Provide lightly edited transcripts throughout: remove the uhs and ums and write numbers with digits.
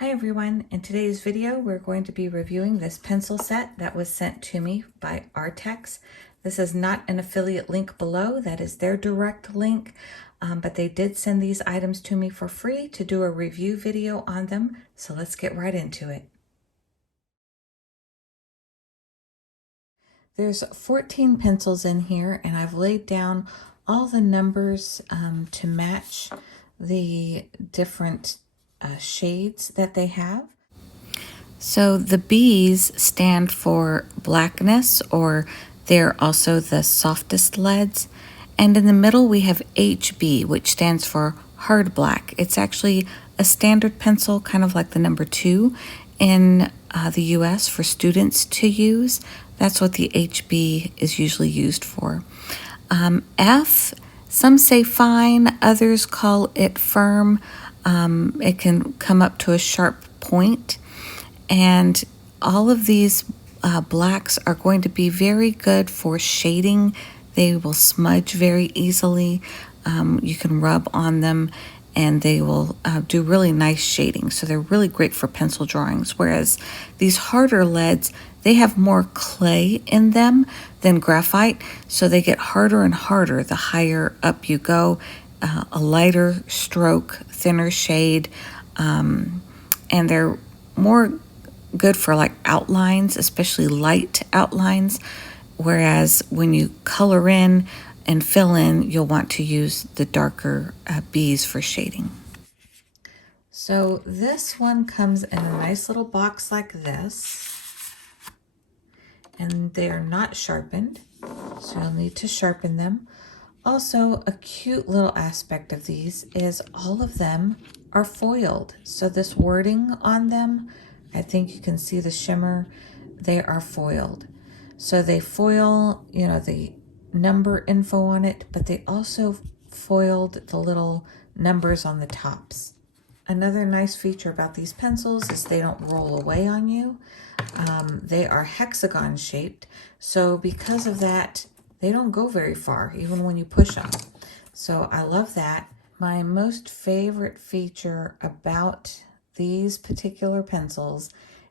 Hi everyone, in today's video we're going to be reviewing this pencil set that was sent to me by Arrtx. This is not an affiliate link below, that is their direct link, but they did send these items to me for free to do a review video on them, so let's get right into it. There's 14 pencils in here and I've laid down all the numbers to match the different shades that they have. So the B's stand for blackness, or they're also the softest leads. And in the middle we have HB, which stands for hard black. It's actually a standard pencil, kind of like the number 2 in the US for students to use. That's what the HB is usually used for. F, some say fine, others call it firm. It can come up to a sharp point. And all of these blacks are going to be very good for shading. They will smudge very easily. You can rub on them and they will do really nice shading. So they're really great for pencil drawings. Whereas these harder leads, they have more clay in them than graphite. So they get harder and harder the higher up you go. A lighter stroke, thinner shade, and they're more good for like outlines, especially light outlines, whereas when you color in and fill in, you'll want to use the darker B's for shading. So this one comes in a nice little box like this, and they are not sharpened, so you'll need to sharpen them. Also, a cute little aspect of these is all of them are foiled. So this wording on them, I think you can see the shimmer, they are foiled. So they foil, you know, the number info on it, but they also foiled the little numbers on the tops. Another nice feature about these pencils is they don't roll away on you. They are hexagon shaped, so because of that, they don't go very far, even when you push them. So I love that. My most favorite feature about these particular pencils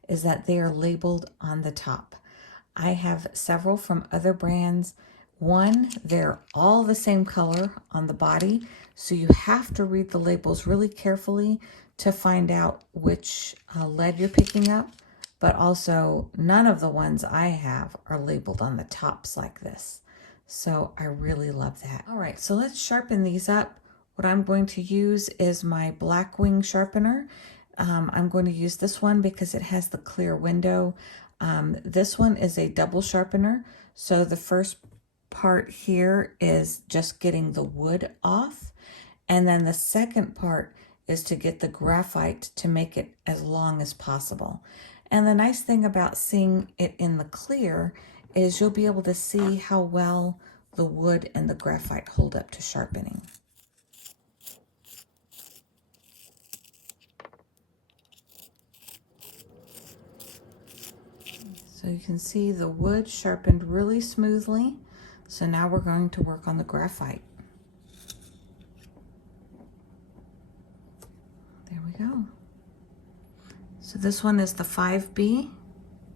is that they are labeled on the top. I have several from other brands. One, they're all the same color on the body, so you have to read the labels really carefully to find out which lead you're picking up. But also, none of the ones I have are labeled on the tops like this. So I really love that. All right, so let's sharpen these up. What I'm going to use is my Blackwing sharpener. I'm going to use this one because it has the clear window. This one is a double sharpener. So the first part here is just getting the wood off. And then the second part is to get the graphite to make it as long as possible. And the nice thing about seeing it in the clear is you'll be able to see how well the wood and the graphite hold up to sharpening. So you can see the wood sharpened really smoothly. So now we're going to work on the graphite. There we go. So this one is the 5B.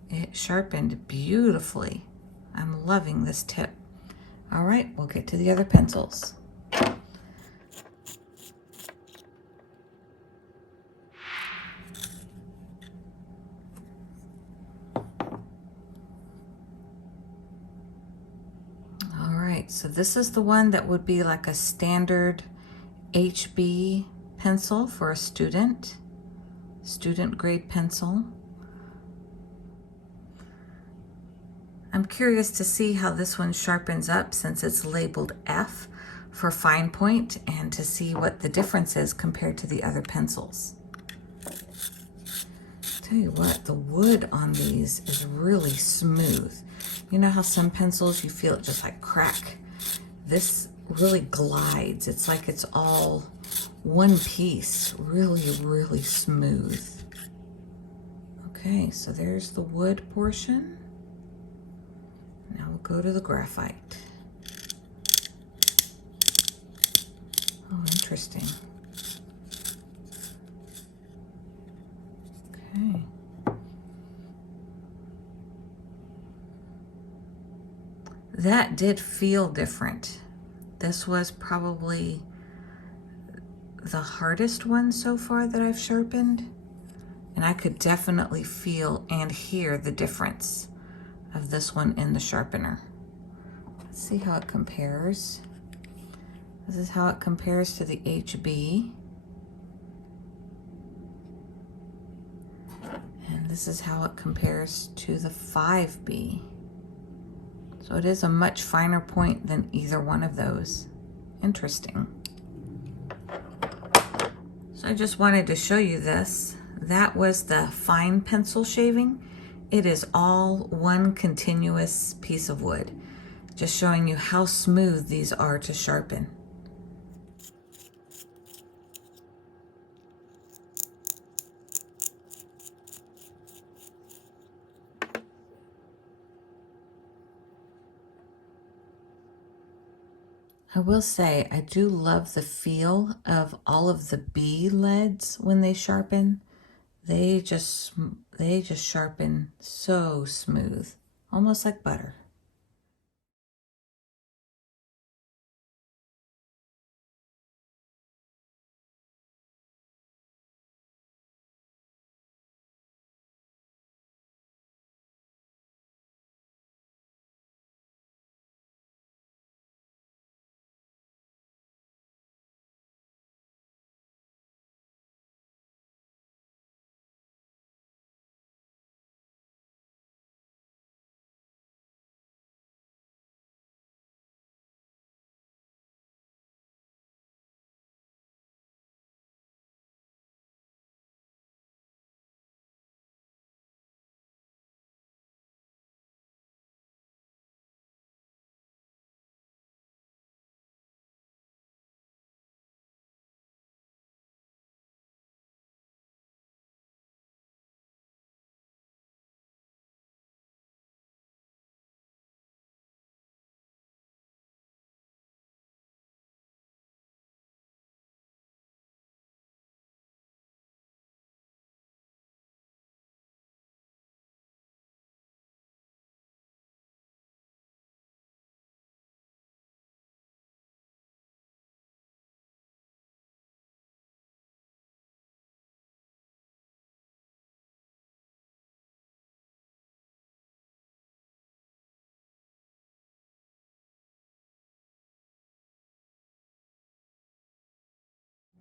It sharpened beautifully. I'm loving this tip. All right, we'll get to the other pencils. All right, so this is the one that would be like a standard HB pencil for a student grade pencil. I'm curious to see how this one sharpens up since it's labeled F for fine point, and to see what the difference is compared to the other pencils. Tell you what, the wood on these is really smooth. You know how some pencils you feel it just like crack? This really glides. It's like it's all one piece, really, really smooth. Okay, so there's the wood portion. Now we'll go to the graphite. Oh, interesting. That did feel different. This was probably the hardest one so far that I've sharpened. And I could definitely feel and hear the difference of this one in the sharpener. Let's see how it compares. This is how it compares to the HB. And this is how it compares to the 5B. So it is a much finer point than either one of those. Interesting. So I just wanted to show you this. That was the fine pencil shaving. It is all one continuous piece of wood. Just showing you how smooth these are to sharpen. I will say, I do love the feel of all of the B leads when they sharpen. They just sharpen so smooth, almost like butter.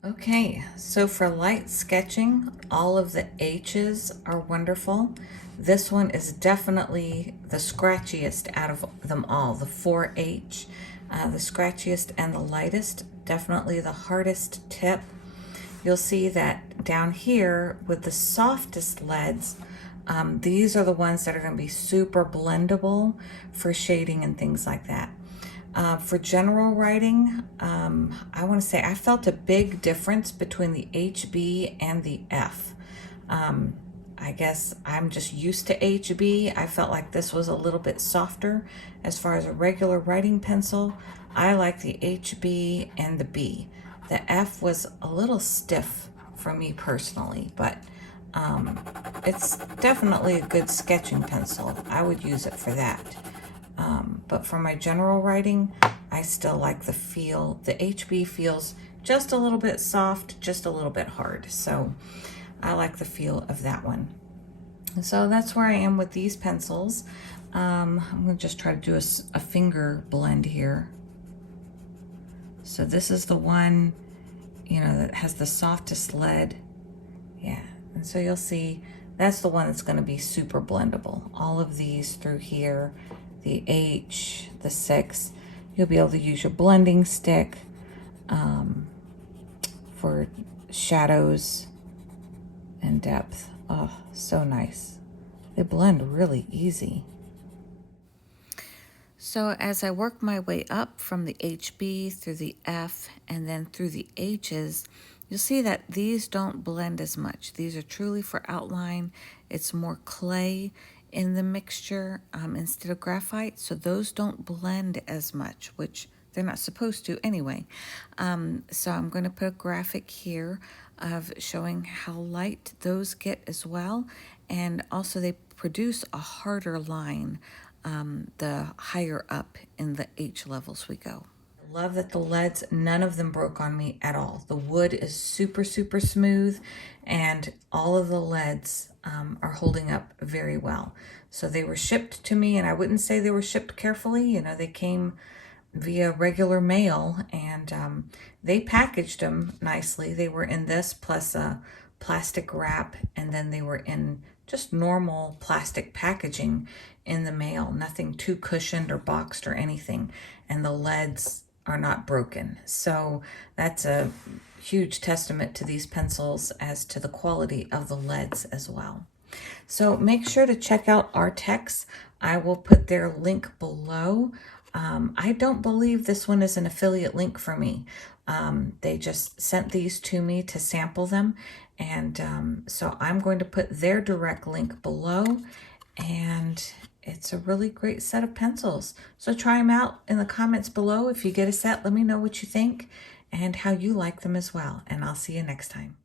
Okay, so for light sketching, all of the H's are wonderful. This one is definitely the scratchiest out of them all, the 4H. The scratchiest and the lightest, definitely the hardest tip. You'll see that down here with the softest leads, these are the ones that are going to be super blendable for shading and things like that. For general writing, I want to say I felt a big difference between the HB and the F. I guess I'm just used to HB. I felt like this was a little bit softer as far as a regular writing pencil. I like the HB and the B. The F was a little stiff for me personally, but it's definitely a good sketching pencil. I would use it for that. But for my general writing, I still like the feel. The HB feels just a little bit soft, just a little bit hard. So I like the feel of that one. So that's where I am with these pencils. I'm going to just try to do a finger blend here. So this is the one, that has the softest lead. Yeah, and so you'll see that's the one that's going to be super blendable. All of these through here, the H, the 6, you'll be able to use your blending stick for shadows and depth. Oh, so nice. They blend really easy. So as I work my way up from the HB through the F and then through the H's, you'll see that these don't blend as much. These are truly for outline. It's more clay in the mixture instead of graphite, so those don't blend as much, which they're not supposed to anyway. So I'm going to put a graphic here of showing how light those get as well, and also they produce a harder line the higher up in the H levels we go. I love that the leads, none of them broke on me at all. The wood is super, super smooth, and all of the leads are holding up very well. So they were shipped to me, and I wouldn't say they were shipped carefully. You know, they came via regular mail, and they packaged them nicely. They were in this plus a plastic wrap, and then they were in just normal plastic packaging in the mail, nothing too cushioned or boxed or anything, and the leads are not broken. So that's a huge testament to these pencils as to the quality of the leads as well. So make sure to check out Arrtx. I will put their link below. I don't believe this one is an affiliate link for me. They just sent these to me to sample them. And so I'm going to put their direct link below. And it's a really great set of pencils. So try them out in the comments below. If you get a set, let me know what you think and how you like them as well. And I'll see you next time.